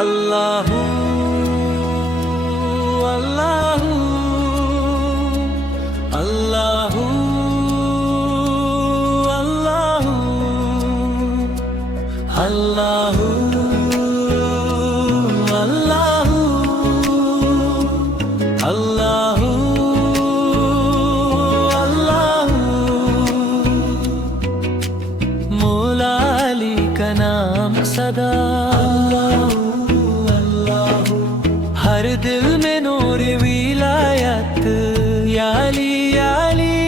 अल्लाहू अल्लाहू अल्लाहू अल्लाहू अल्लाहू अल्लाहू अल्लाहू अल्लाहू मौला अली का नाम सदा अल्लाहू हर दिल में नूर विलायत या अली या अली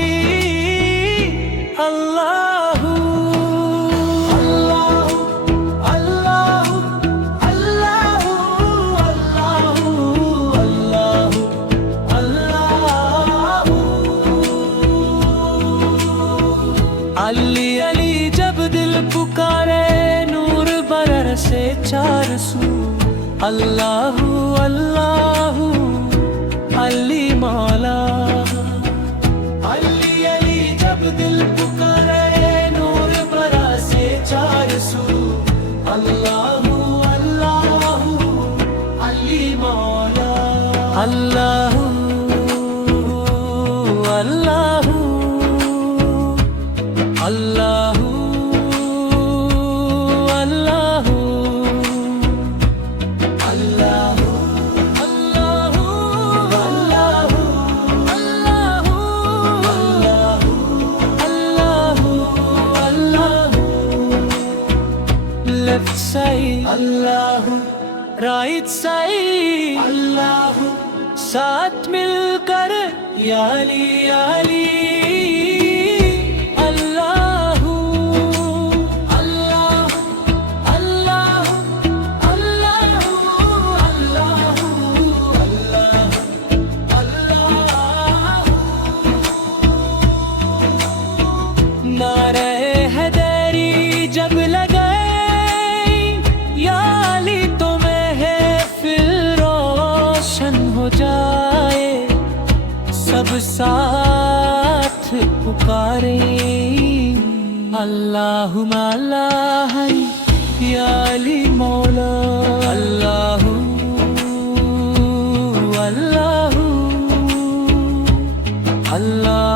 अल्लाहू अल्लाहू अल्लाहू अल्लाहू अल्लाहू अल्लाहू अली अली जब दिल पुकारे नूर बरर से चार सू अल्लाहू अल्लाहू अली मौला अली अली जब दिल पुकारे नूर बरर से चार सू अल्लाहू अल्लाहू अली मौला Allahu Allahu Allahu Allahu Allahu Allahu Allahu Allahu Allahu left side Allahu right side Allahu साथ मिलकर या अली या अली नारे हैदरी जब लगाए या अली तो महफिल रोशन हो जाए सब साथ पुकारे अल्लाहुम्मा अल्लाह या अली मौला अल्लाहू अल्लाहू अल्लाह